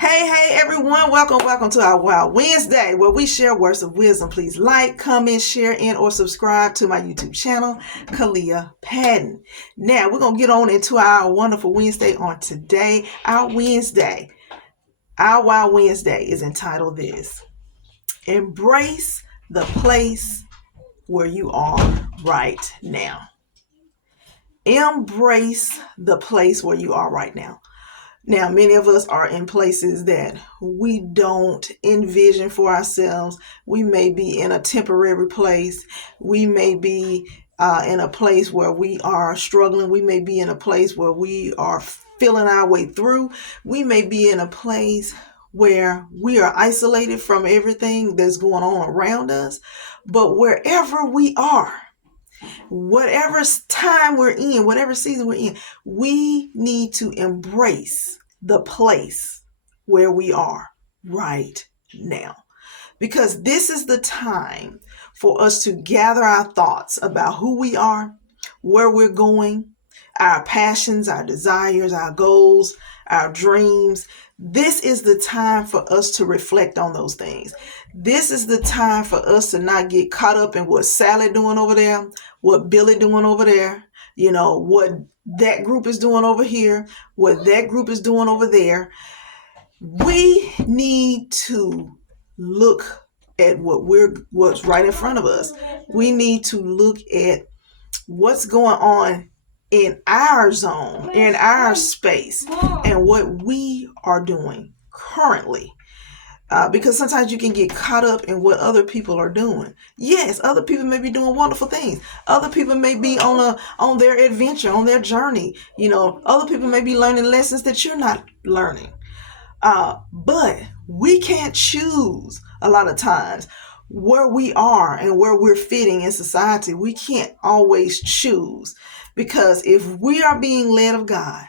Hey everyone, welcome to our Wow Wednesday where we share words of wisdom. Please like, comment, share, and or subscribe to my YouTube channel, Kalia Patton. Now we're going to get on into our wonderful Wednesday on today. Our Wow Wednesday is entitled this: Embrace the place where you are right now. Embrace the place where you are right now. Now, many of us are in places that we don't envision for ourselves. We may be in a temporary place. We may be in a place where we are struggling. We may be in a place where we are feeling our way through. We may be in a place where we are isolated from everything that's going on around us. But wherever we are, whatever time we're in, whatever season we're in, we need to embrace the place where we are right now. Because this is the time for us to gather our thoughts about who we are, where we're going, our passions, our desires, our goals, our dreams. This is the time for us to reflect on those things. This is the time for us to not get caught up in what Sally doing over there, what Billy doing over there, what that group is doing over here, what that group is doing over there. We need to look at what's right in front of us. We need to look at what's going on in our zone, in our space, and what we are doing currently. Because sometimes you can get caught up in what other people are doing. Yes, other people may be doing wonderful things. Other people may be on their adventure, on their journey. Other people may be learning lessons that you're not learning. But we can't choose a lot of times where we are and where we're fitting in society. We can't always choose, because if we are being led of God,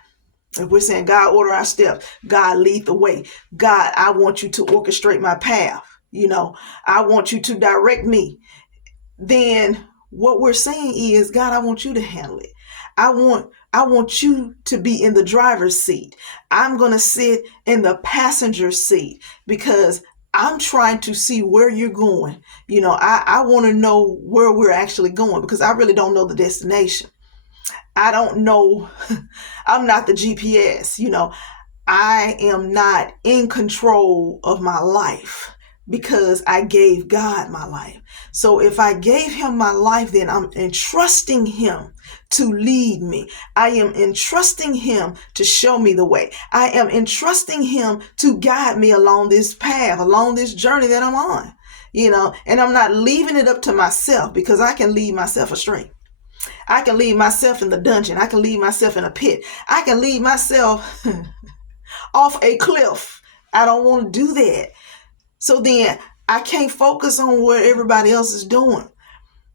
if we're saying, God, order our steps, God, lead the way, God, I want you to orchestrate my path, I want you to direct me, then what we're saying is, God, I want you to handle it. I want you to be in the driver's seat. I'm going to sit in the passenger seat because I'm trying to see where you're going. I want to know where we're actually going, because I really don't know the destination. I don't know. I'm not the GPS. I am not in control of my life because I gave God my life. So if I gave him my life, then I'm entrusting him to lead me. I am entrusting him to show me the way. I am entrusting him to guide me along this path, along this journey that I'm on, and I'm not leaving it up to myself, because I can lead myself astray. I can leave myself in the dungeon. I can leave myself in a pit. I can leave myself off a cliff. I don't want to do that. So then I can't focus on what everybody else is doing.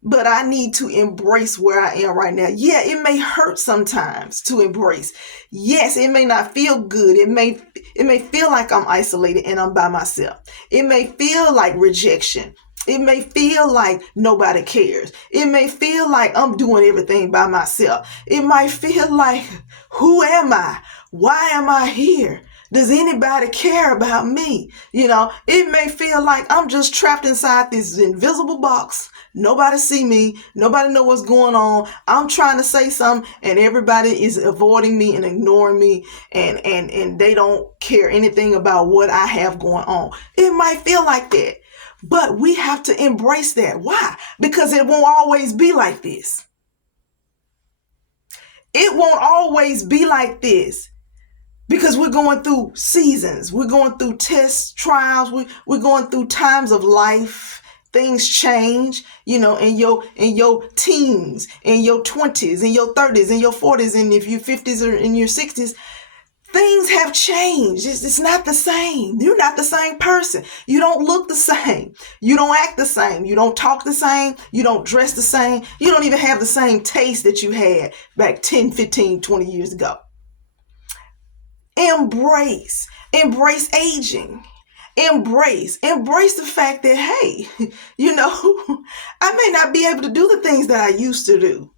But I need to embrace where I am right now. Yeah, it may hurt sometimes to embrace. Yes, it may not feel good. It may feel like I'm isolated and I'm by myself. It may feel like rejection. It may feel like nobody cares. It may feel like I'm doing everything by myself. It might feel like, who am I? Why am I here? Does anybody care about me? It may feel like I'm just trapped inside this invisible box. Nobody see me. Nobody know what's going on. I'm trying to say something and everybody is avoiding me and ignoring me, and they don't care anything about what I have going on. It might feel like that. But we have to embrace that. Why? Because it won't always be like this. It won't always be like this. Because we're going through seasons. We're going through tests, trials. We're going through times of life. Things change, in your teens, in your 20s, in your 30s, in your 40s, and if you're 50s or in your 60s, things have changed. It's not the same. You're not the same person. You don't look the same. You don't act the same. You don't talk the same. You don't dress the same. You don't even have the same taste that you had back 10, 15, 20 years ago. Embrace aging. Embrace the fact that, hey, I may not be able to do the things that I used to do.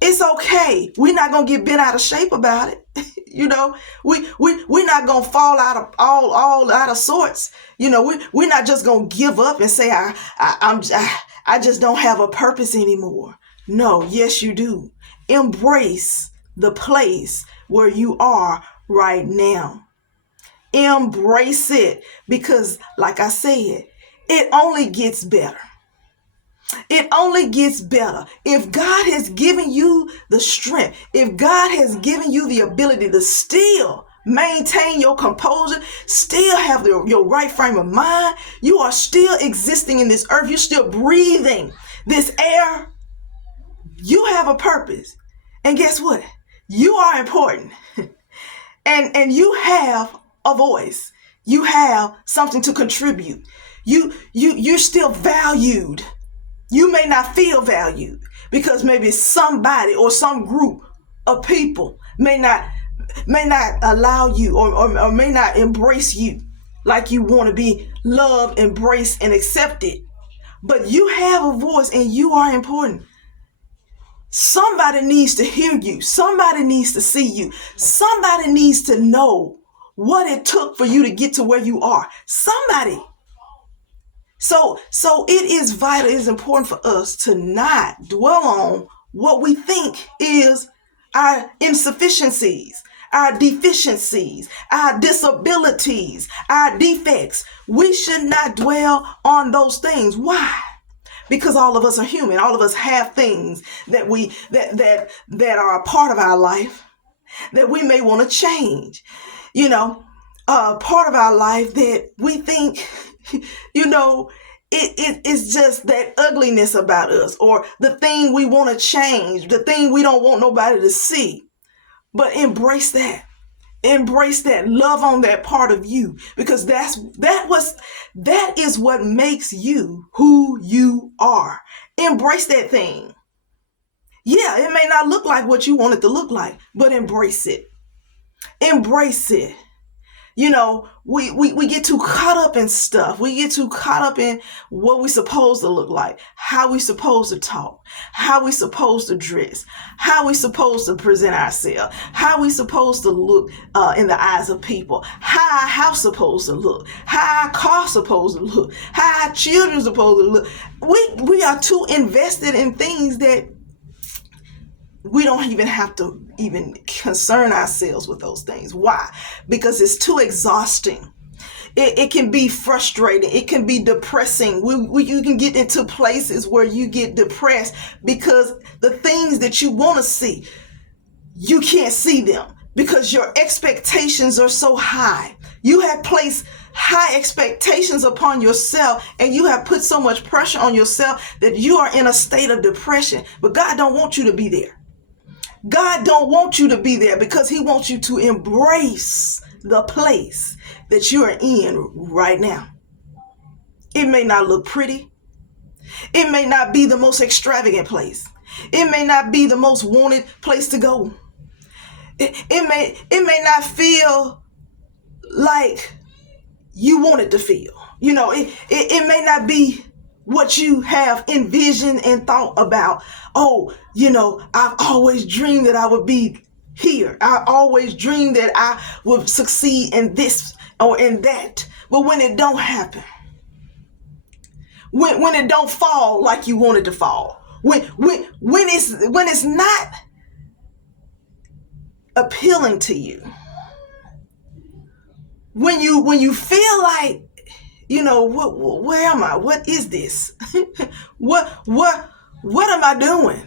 It's okay. We're not gonna get bent out of shape about it. We're not gonna fall out of all out of sorts. We're not just gonna give up and say I just don't have a purpose anymore. No, yes you do. Embrace the place where you are right now. Embrace it, because like I said, it only gets better. It only gets better. If God has given you the strength, if God has given you the ability to still maintain your composure, still have your right frame of mind, you are still existing in this earth, you're still breathing this air, you have a purpose. And guess what? You are important. and you have a voice. You have something to contribute. You're still valued. You may not feel valued because maybe somebody or some group of people may not allow you or may not embrace you like you want to be loved, embraced, and accepted. But you have a voice and you are important. Somebody needs to hear you. Somebody needs to see you. Somebody needs to know what it took for you to get to where you are. Somebody. So it is vital, it is important for us to not dwell on what we think is our insufficiencies, our deficiencies, our disabilities, our defects. We should not dwell on those things. Why? Because all of us are human. All of us have things that that are a part of our life that we may want to change. Part of our life that we think, it's just that ugliness about us, or the thing we want to change, the thing we don't want nobody to see. But embrace that. Embrace that. Love on that part of you, because that is what makes you who you are. Embrace that thing. Yeah, it may not look like what you want it to look like, but embrace it. Embrace it. We get too caught up in stuff. We get too caught up in what we're supposed to look like, how we're supposed to talk, how we're supposed to dress, how we're supposed to present ourselves, how we're supposed to look in the eyes of people, how our house supposed to look, how our car supposed to look, how our children supposed to look. We are too invested in things that we don't even have to even concern ourselves with those things. Why? Because it's too exhausting. It can be frustrating. It can be depressing. You can get into places where you get depressed because the things that you want to see, you can't see them because your expectations are so high. You have placed high expectations upon yourself, and you have put so much pressure on yourself that you are in a state of depression. But God don't want you to be there. God don't want you to be there, because he wants you to embrace the place that you are in right now. It may not look pretty. It may not be the most extravagant place. It may not be the most wanted place to go. It may not feel like you want it to feel. It may not be what you have envisioned and thought about. I've always dreamed that I would be here. I always dreamed that I would succeed in this or in that. But when it don't happen, when it don't fall like you want it to fall, when it's not appealing to you, when you feel like, where am I? What is this? What am I doing?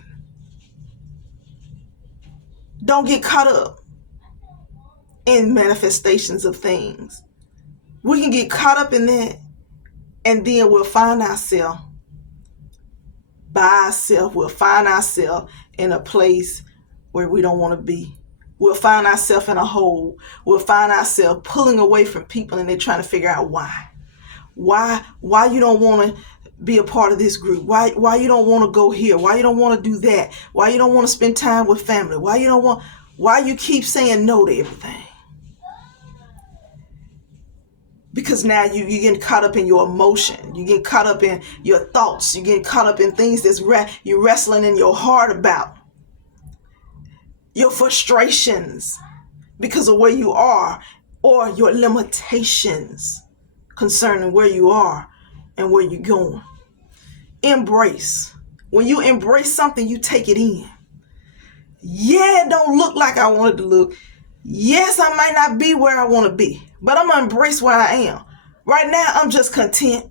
Don't get caught up in manifestations of things. We can get caught up in that, and then we'll find ourselves by ourselves. We'll find ourselves in a place where we don't want to be. We'll find ourselves in a hole. We'll find ourselves pulling away from people, and they're trying to figure out why. Why you don't want to be a part of this group? Why you don't want to go here? Why you don't want to do that? Why you don't want to spend time with family? Why you keep saying no to everything? Because now you getting caught up in your emotion. You get caught up in your thoughts. You get caught up in things you're wrestling in your heart about. your frustrations because of where you are, or your limitations concerning where you are and where you're going. Embrace. When you embrace something, you take it in. Yeah, it don't look like I want it to look. Yes, I might not be where I want to be, but I'm going to embrace where I am. Right now, I'm just content.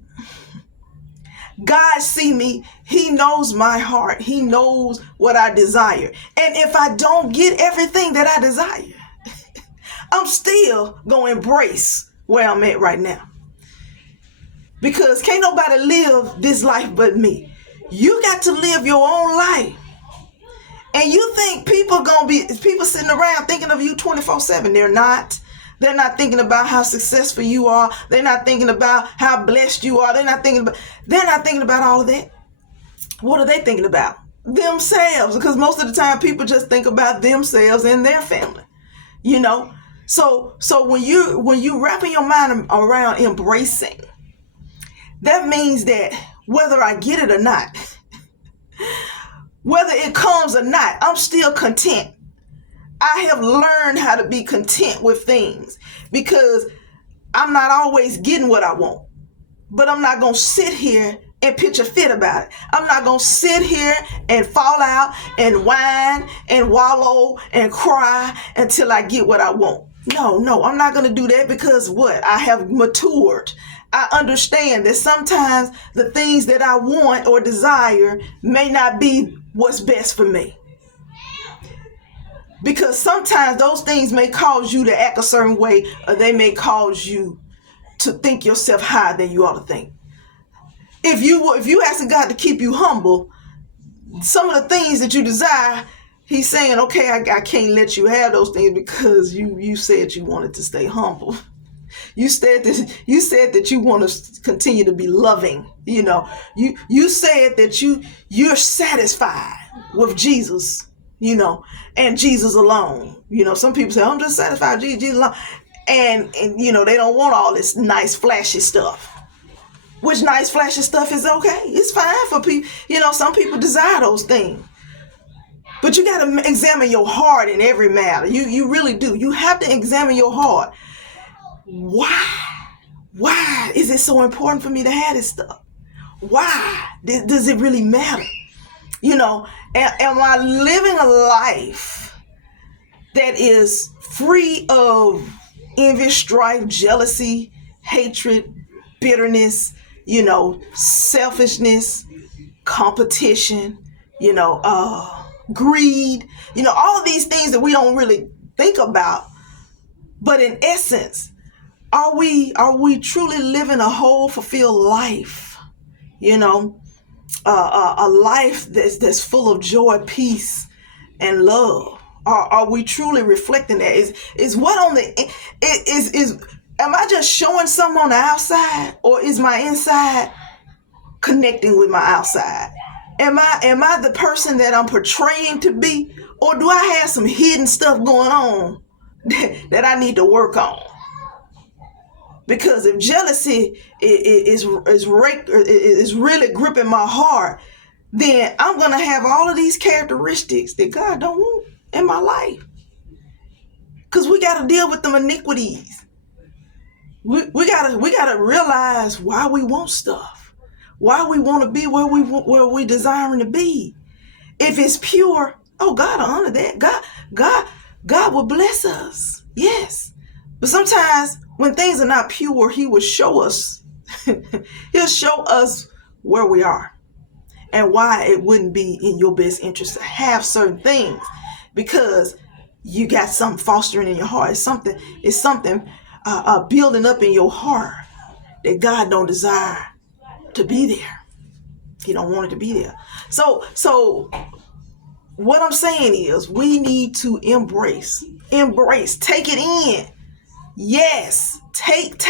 God see me. He knows my heart. He knows what I desire. And if I don't get everything that I desire, I'm still going to embrace where I'm at right now. Because can't nobody live this life but me. You got to live your own life. And you think people sitting around thinking of you 24/7. They're not. They're not thinking about how successful you are. They're not thinking about how blessed you are. They're not thinking about all of that. What are they thinking about? Themselves. Because most of the time people just think about themselves and their family. You know? So when you wrapping your mind around embracing, that means that whether I get it or not, whether it comes or not, I'm still content. I have learned how to be content with things because I'm not always getting what I want. But I'm not going to sit here and pitch a fit about it. I'm not going to sit here and fall out and whine and wallow and cry until I get what I want. No, I'm not going to do that because what? I have matured. I understand that sometimes the things that I want or desire may not be what's best for me. Because sometimes those things may cause you to act a certain way, or they may cause you to think yourself higher than you ought to think. If you asking God to keep you humble, some of the things that you desire, he's saying, okay, I can't let you have those things because you said you wanted to stay humble. You said that you want to continue to be loving. You know, you said that you're satisfied with Jesus, you know, and Jesus alone. You know, some people say, I'm just satisfied with Jesus alone. And you know, they don't want all this nice flashy stuff. Which nice flashy stuff is okay. It's fine for people. You know, some people desire those things. But you got to examine your heart in every matter. You really do. You have to examine your heart. Why is it so important for me to have this stuff? Why does it really matter? You know, am I living a life that is free of envy, strife, jealousy, hatred, bitterness, you know, selfishness, competition, you know, greed, you know, all these things that we don't really think about. But in essence, are we truly living a whole, fulfilled life? You know, a life that's full of joy, peace, and love. Are we truly reflecting that? Is what on the is am I just showing something on the outside, or is my inside connecting with my outside? Am I the person that I'm portraying to be, or do I have some hidden stuff going on that I need to work on? Because if jealousy is really gripping my heart, then I'm gonna have all of these characteristics that God don't want in my life. Because we got to deal with them iniquities. We gotta realize why we want stuff, why we want to be where we desiring to be. If it's pure, oh, God will honor that. God will bless us. Yes, but sometimes when things are not pure, He will show us. He'll show us where we are and why it wouldn't be in your best interest to have certain things, because you got something fostering in your heart. It's something building up in your heart that God don't desire to be there. He don't want it to be there. So what I'm saying is we need to embrace, take it in. Yes, take